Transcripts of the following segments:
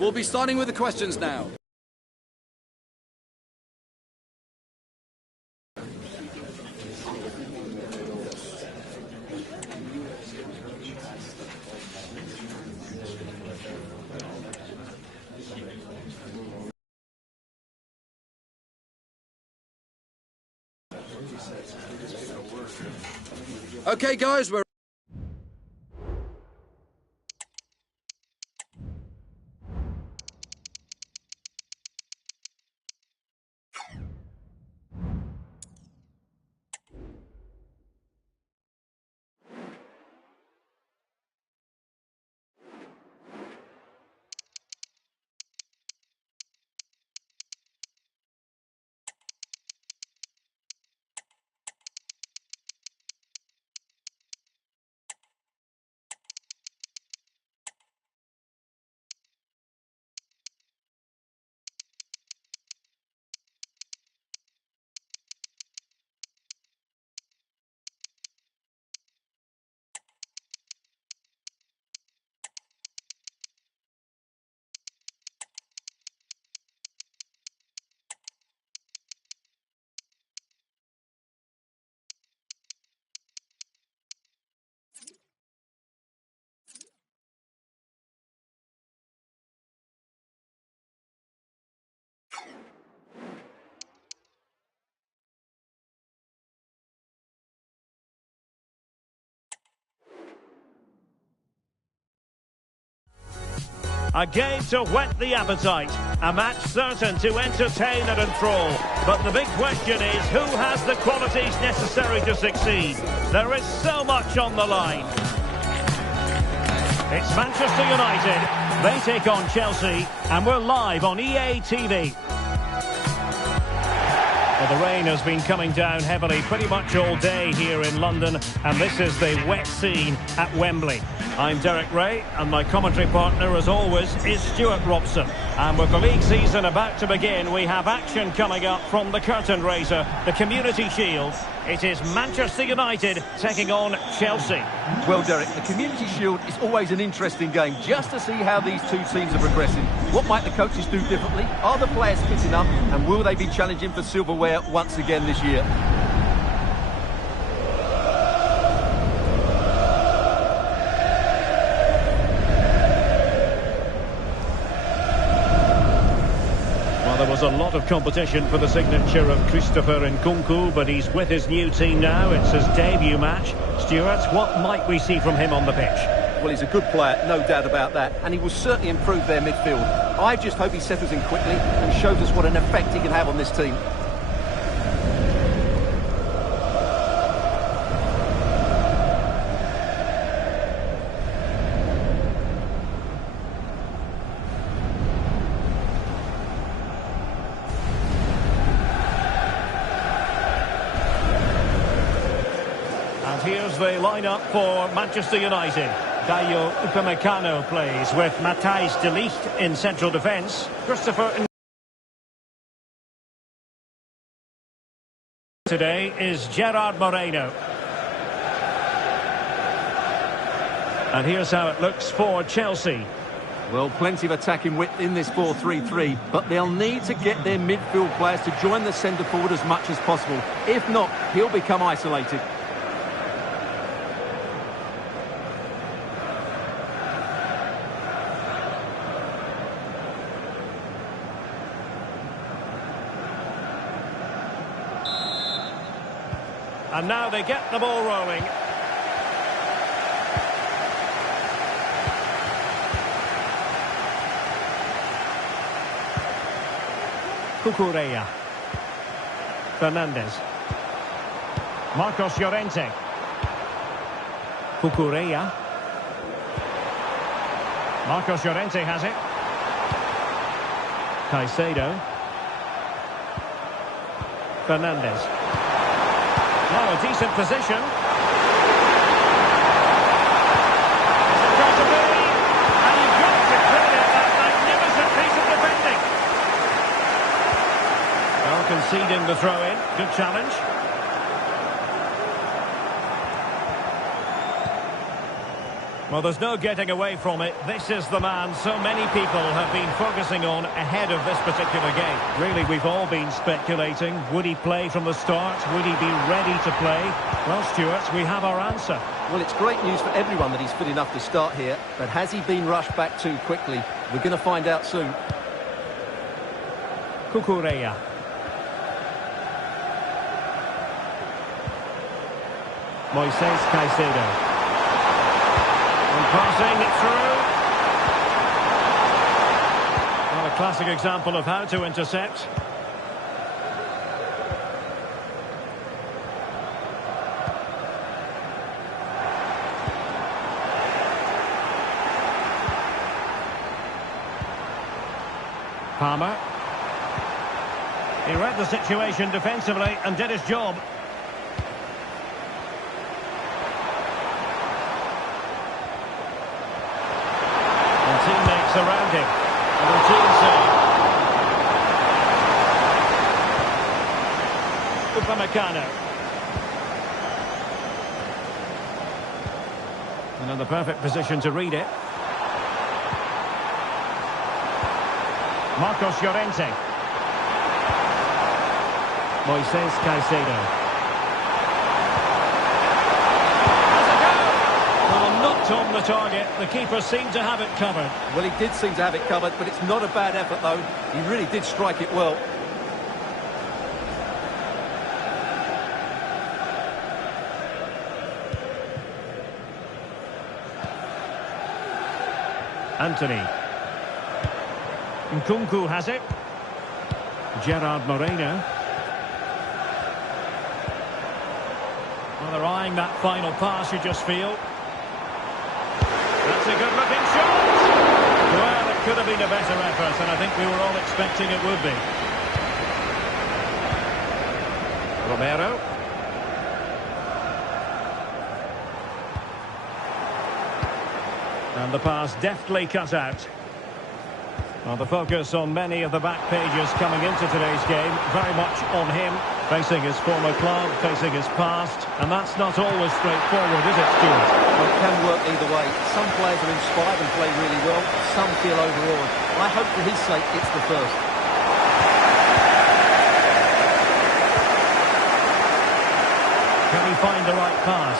We'll be starting with the questions now. Okay, guys, we're... A game to whet the appetite, a match certain to entertain and enthrall. But the big question is, who has the qualities necessary to succeed? There is so much on the line. It's Manchester United, they take on Chelsea, and we're live on EA TV. Well, the rain has been coming down heavily pretty much all day here in London, and this is the wet scene at Wembley. I'm Derek Ray, and my commentary partner, as always, is Stuart Robson. And with the league season about to begin, we have action coming up from the curtain raiser, the Community Shield. It is Manchester United taking on Chelsea. Well, Derek, the Community Shield is always an interesting game, just to see how these two teams are progressing. What might the coaches do differently? Are the players fit enough? And will they be challenging for silverware once again this year? There was a lot of competition for the signature of Christopher Nkunku, but he's with his new team now. It's his debut match. Stuart, what might we see from him on the pitch? Well, he's a good player, no doubt about that, and he will certainly improve their midfield. I just hope he settles in quickly and shows us what an effect he can have on this team. Here's the lineup for Manchester United. Dayo Upamecano plays with Matthijs de Ligt in central defence. Christopher today is Gerard Moreno. And here's how it looks for Chelsea. Well, plenty of attacking width in this 4-3-3, but they'll need to get their midfield players to join the centre forward as much as possible. If not, he'll become isolated. And now they get the ball rolling. Cucurella. Fernandez. Marcos Llorente. Cucurella. Marcos Llorente has it. Caicedo. Fernandez. Now a decent position. It's got to be, and you've got to credit that magnificent piece of defending. Well, conceding the throw-in. Good challenge. Well, there's no getting away from it. This is the man so many people have been focusing on ahead of this particular game. Really, we've all been speculating. Would he play from the start? Would he be ready to play? Well, Stuart, we have our answer. Well, it's great news for everyone that he's fit enough to start here, but has he been rushed back too quickly? We're going to find out soon. Cucurella. Moises Caicedo. And passing it through. Well, a classic example of how to intercept. Palmer. He read the situation defensively and did his job. And teammates around him. A routine save. Upamecano. And in the perfect position to read it. Marcos Llorente. Moises Caicedo. Well, knocked on the target. The keeper seemed to have it covered. Well, he did seem to have it covered, but it's not a bad effort, though. He really did strike it well. Anthony. Nkunku has it. Gerard Moreno. Well, they're eyeing that final pass, you just feel. That's a good-looking shot! Well, it could have been a better effort, and I think we were all expecting it would be. Romero. And the pass deftly cut out. Well, the focus on many of the back pages coming into today's game, very much on him, facing his former club, facing his past, and that's not always straightforward, is it, Stuart? Well, it can work either way. Some players are inspired and play really well, some feel overawed. I hope for his sake it's the first. Can he find the right pass?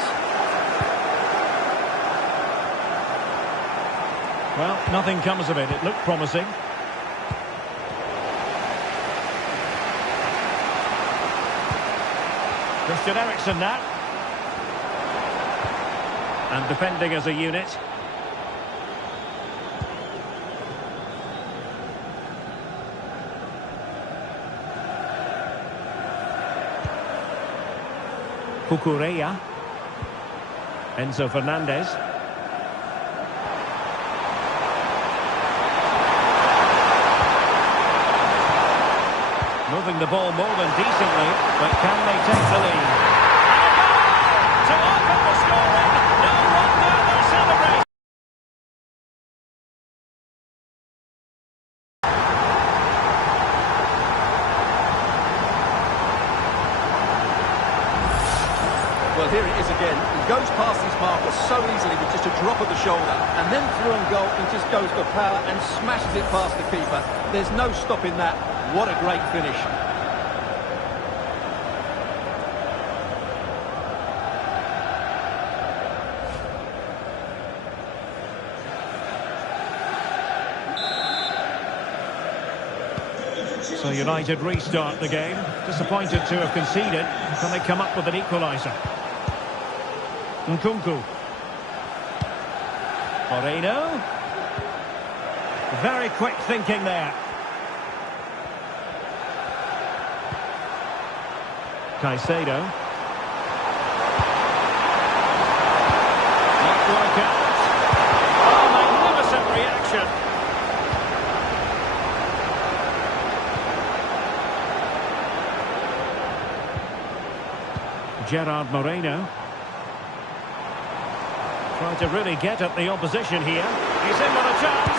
Well, nothing comes of it. It looked promising. Christian Eriksen now. And defending as a unit. Cucurella. Enzo Fernandez. Moving the ball more than decently, but can they take the lead? To open the scoring! No wonder they're celebrating! Well, here it is again. He goes past his marker so easily with just a drop of the shoulder, and then through on goal, he just goes for power and smashes it past the keeper. There's no stopping that. What a great finish. So United restart the game. Disappointed to have conceded. Can they come up with an equaliser? Nkunku. Moreno. Very quick thinking there. Caicedo. Not work out. Oh, magnificent reaction. Gerard Moreno. Trying to really get at the opposition here. He's in with a chance.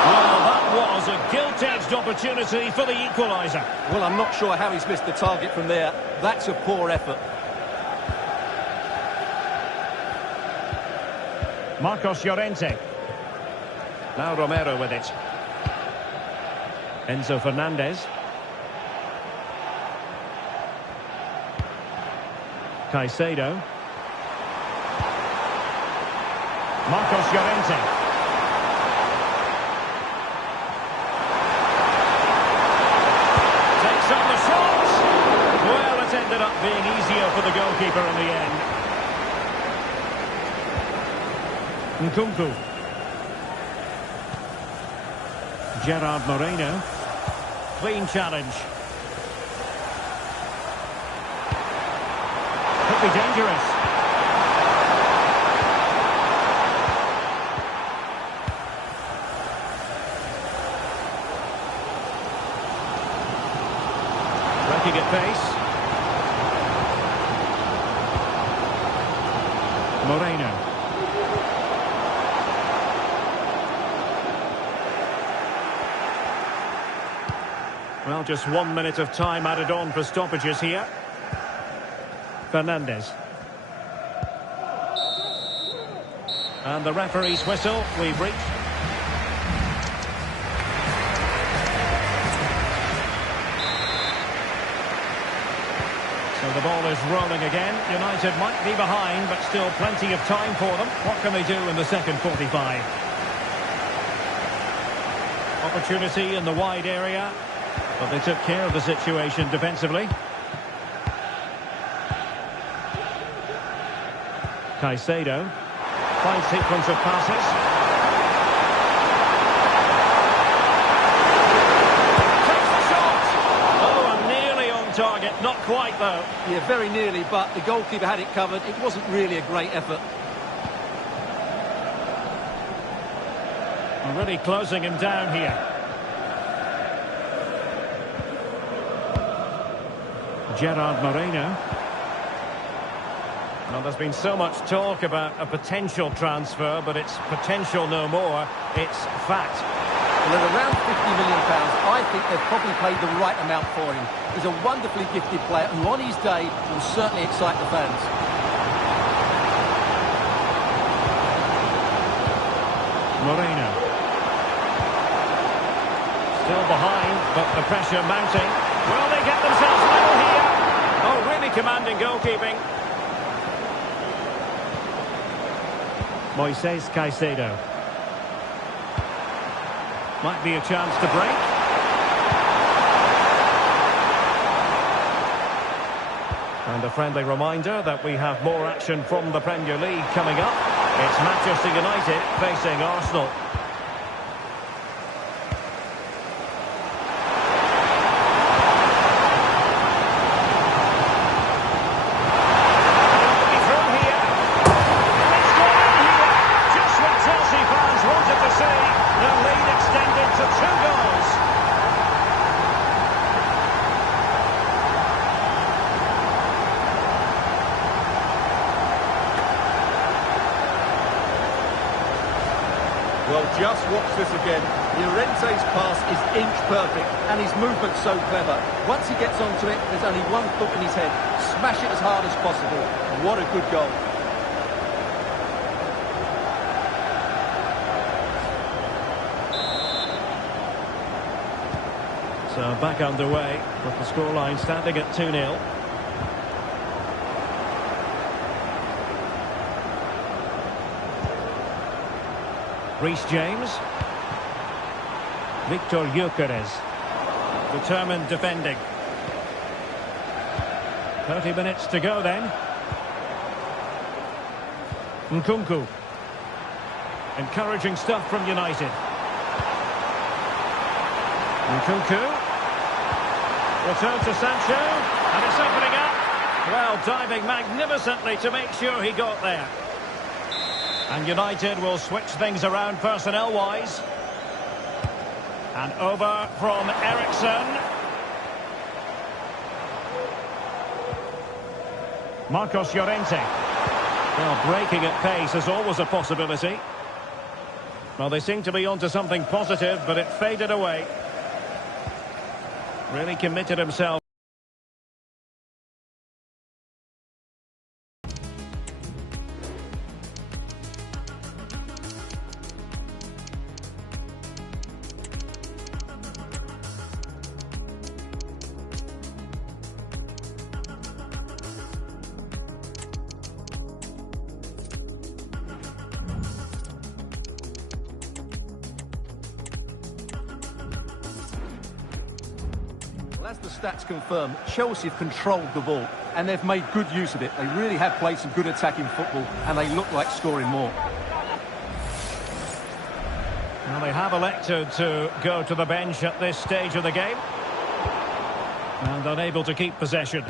Well, that was a gilt-edged opportunity for the equaliser. Well, I'm not sure how he's missed the target from there. That's a poor effort. Marcos Llorente. Now Romero with it. Enzo Fernandez. Caicedo. Marcos Llorente. Takes on the shot. Well, it ended up being easier for the goalkeeper in the end. Nkunku. Gerard Moreno. Clean challenge. Could be dangerous. Breaking at pace. Moreno. Well, just 1 minute of time added on for stoppages here. Fernandez. And the referee's whistle, we've reached. So the ball is rolling again. United might be behind, but still plenty of time for them. What can they do in the second 45? Opportunity in the wide area. But they took care of the situation defensively. Caicedo. Fine sequence of passes. Takes the shot! Oh, and nearly on target. Not quite, though. Yeah, very nearly, but the goalkeeper had it covered. It wasn't really a great effort. Really closing him down here. Gerard Moreno. Well, there's been so much talk about a potential transfer, but it's potential no more. It's fact. Well, at around £50 million, I think they've probably paid the right amount for him. He's a wonderfully gifted player, who on his day will certainly excite the fans. Moreno. Still behind, but the pressure mounting. Will they get themselves level here? Oh, really commanding goalkeeping. Moises Caicedo. Might be a chance to break. And a friendly reminder that we have more action from the Premier League coming up. It's Manchester United facing Arsenal. Well, just watch this again. Llorente's pass is inch perfect, and his movement's so clever. Once he gets onto it, there's only one thought in his head. Smash it as hard as possible. What a good goal. So back underway with the scoreline standing at 2-0. Reece James. Victor Gyökeres. Determined defending. 30 minutes to go then. Nkunku. Encouraging stuff from United. Nkunku. Return to Sancho. And it's opening up. Well, diving magnificently to make sure he got there. And United will switch things around personnel-wise. And over from Eriksen. Marcos Llorente. Well, breaking at pace is always a possibility. Well, they seem to be onto something positive, but it faded away. Really committed himself. As the stats confirm, Chelsea have controlled the ball and they've made good use of it. They really have played some good attacking football and they look like scoring more. Well, they have elected to go to the bench at this stage of the game. And unable to keep possession.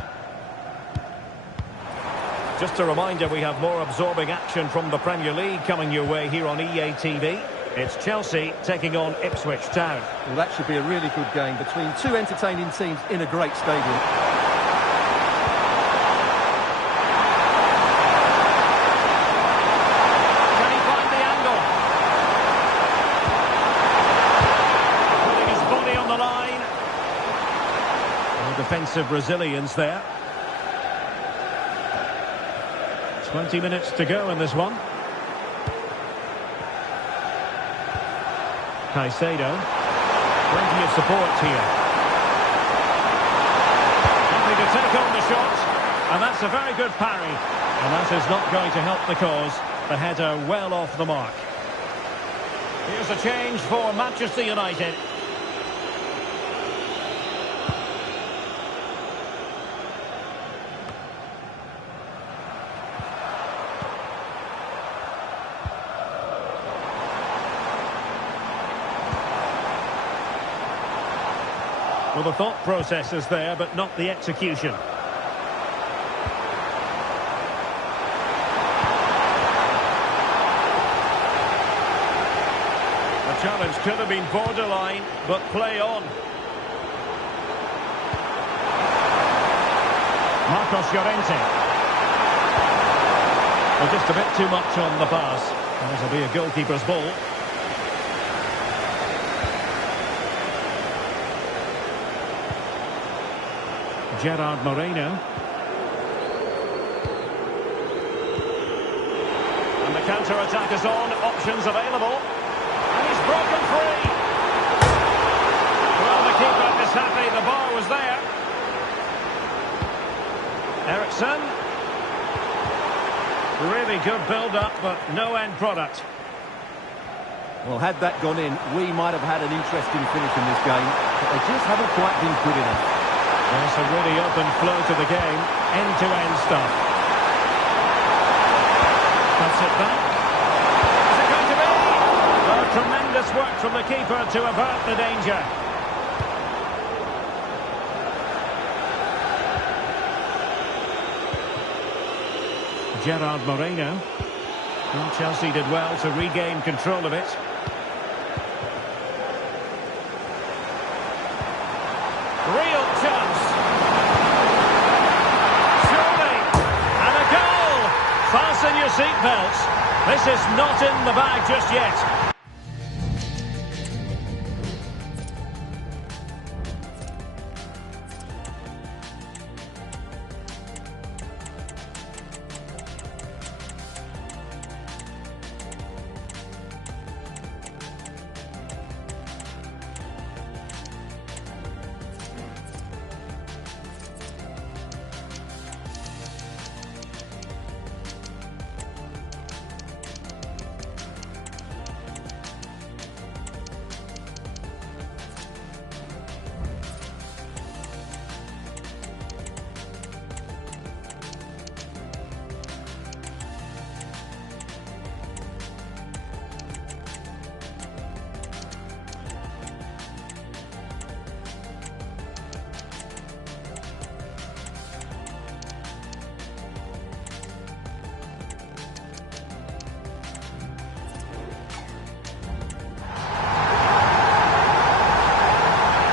Just a reminder, we have more absorbing action from the Premier League coming your way here on EA TV. It's Chelsea taking on Ipswich Town. Well, that should be a really good game between two entertaining teams in a great stadium. Can he find the angle? Putting his body on the line. Well, defensive resilience there. 20 minutes to go in this one. Caicedo. Plenty of support here. Happy to take on the shot. And that's a very good parry. And that is not going to help the cause. The header well off the mark. Here's a change for Manchester United. Well, the thought process is there, but not the execution. The challenge could have been borderline, but play on. Marcos Llorente. Well, just a bit too much on the pass. This will be a goalkeeper's ball. Gerard Moreno. And the counter-attack is on, options available. And he's broken free. Well, the keeper is happy, the bar was there. Eriksson. Really good build-up, but no end product. Well, had that gone in, we might have had an interesting finish in this game, but they just haven't quite been good enough. There's a really open flow to the game, end-to-end stuff. Cuts it back. Is it going to be? Oh, tremendous work from the keeper to avert the danger. Gerard Moreno. Well, Chelsea did well to regain control of it. Real chance. Surely. And a goal. Fasten your seatbelts. This is not in the bag just yet.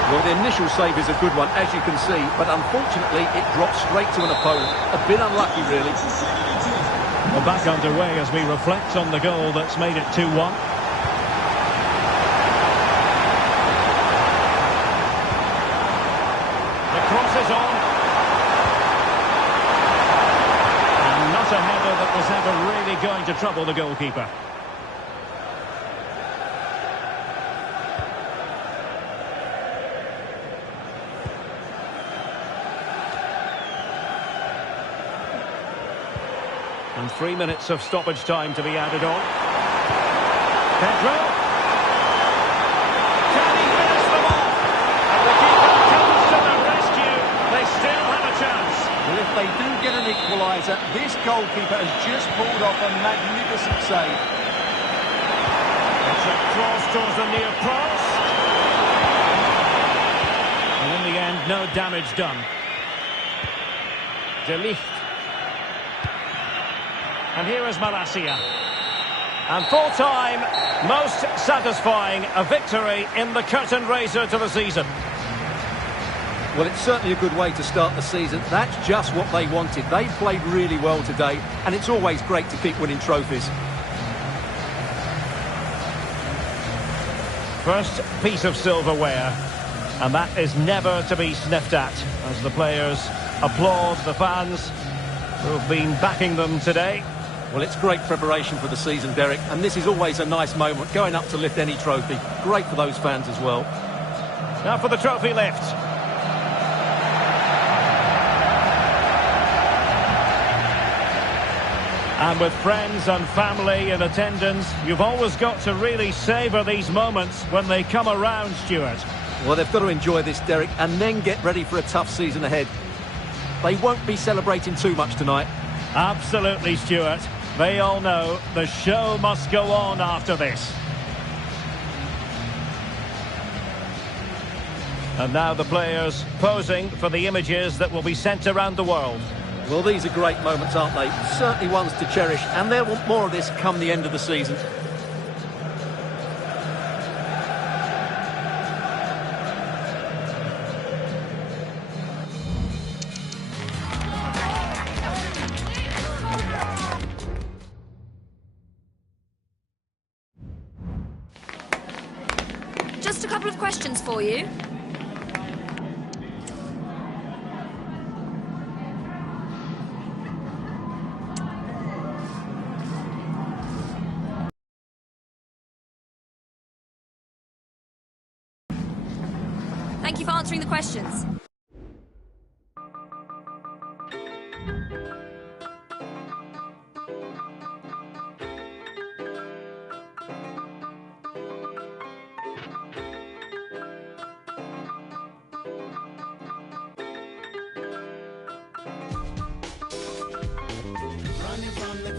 Well, the initial save is a good one, as you can see, but unfortunately it drops straight to an opponent. A bit unlucky, really. Well, back underway as we reflect on the goal that's made it 2-1. The cross is on. And not a header that was ever really going to trouble the goalkeeper. And 3 minutes of stoppage time to be added on. Pedro. Can he finish them off? And the keeper comes to the rescue. equaliser. This goalkeeper has just pulled off a magnificent save. It's a cross towards the near post. And in the end, no damage done. De Ligt. And here is Malacia. And full time, most satisfying, a victory in the curtain raiser to the season. Well, it's certainly a good way to start the season. That's just what they wanted. They played really well today, and it's always great to keep winning trophies. First piece of silverware, and that is never to be sniffed at, as the players applaud the fans who have been backing them today. Well, it's great preparation for the season, Derek, and this is always a nice moment, going up to lift any trophy. Great for those fans as well. Now for the trophy lift. And with friends and family in attendance, you've always got to really savour these moments when they come around, Stuart. Well, they've got to enjoy this, Derek, and then get ready for a tough season ahead. They won't be celebrating too much tonight. Absolutely, Stuart. They all know the show must go on after this. And now the players posing for the images that will be sent around the world. Well, these are great moments, aren't they? Certainly ones to cherish, and they'll want more of this come the end of the season. Just a couple of questions for you. Thank you for answering the questions. Running from the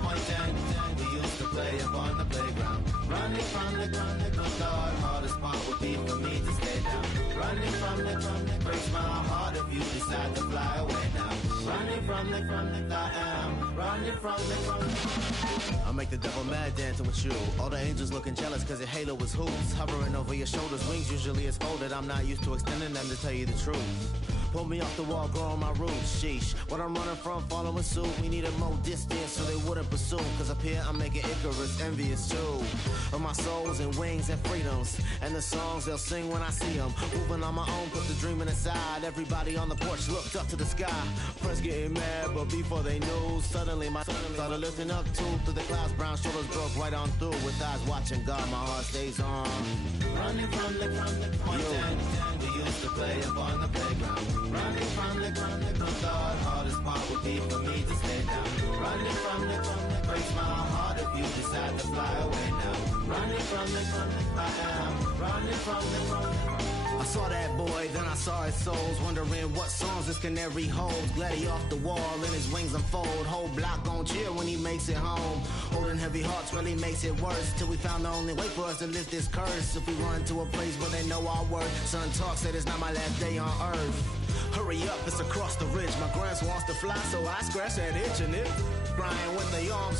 point and we used to play up on the playground. Running from the good Lord, hardest part would be for me to stay down. Running from the breaks my heart if you decide to fly away now. Running from the I am running from the I make the devil mad dancing with you. All the angels looking jealous cause your halo was hoops. Hovering over your shoulders, wings usually is folded. I'm not used to extending them to tell you the truth. Pull me off the wall, growing my roots, sheesh. What I'm running from, following suit. We needed more distance so they wouldn't pursue. Cause up here I'm making Icarus envious too. Of my souls and wings and freedoms. And the songs they'll sing when I see them. Moving on my own, put the dreaming aside. Everybody on the porch looked up to the sky. Press getting mad, but before they knew, suddenly my started lifting up too. Through the clouds, brown shoulders broke right on through. With eyes watching God, my heart stays on. Running from the point and we used to play up on the playground. Running from the good Lord, hardest part would be for me to stay down. Running from the breaks my heart if you decide to fly away now. Running from the I am running from the I saw that boy, then I saw his souls, wondering what songs this canary holds. Glad he off the wall and his wings unfold. Whole block gon' cheer when he makes it home. Holding heavy hearts really makes it worse. Till we found the only way for us to lift this curse. If we run to a place where they know our worth. Son talk said it's not my last day on earth. Hurry up, it's across the ridge. My grandson wants to fly, so I scratch that itch and it crying with the arms.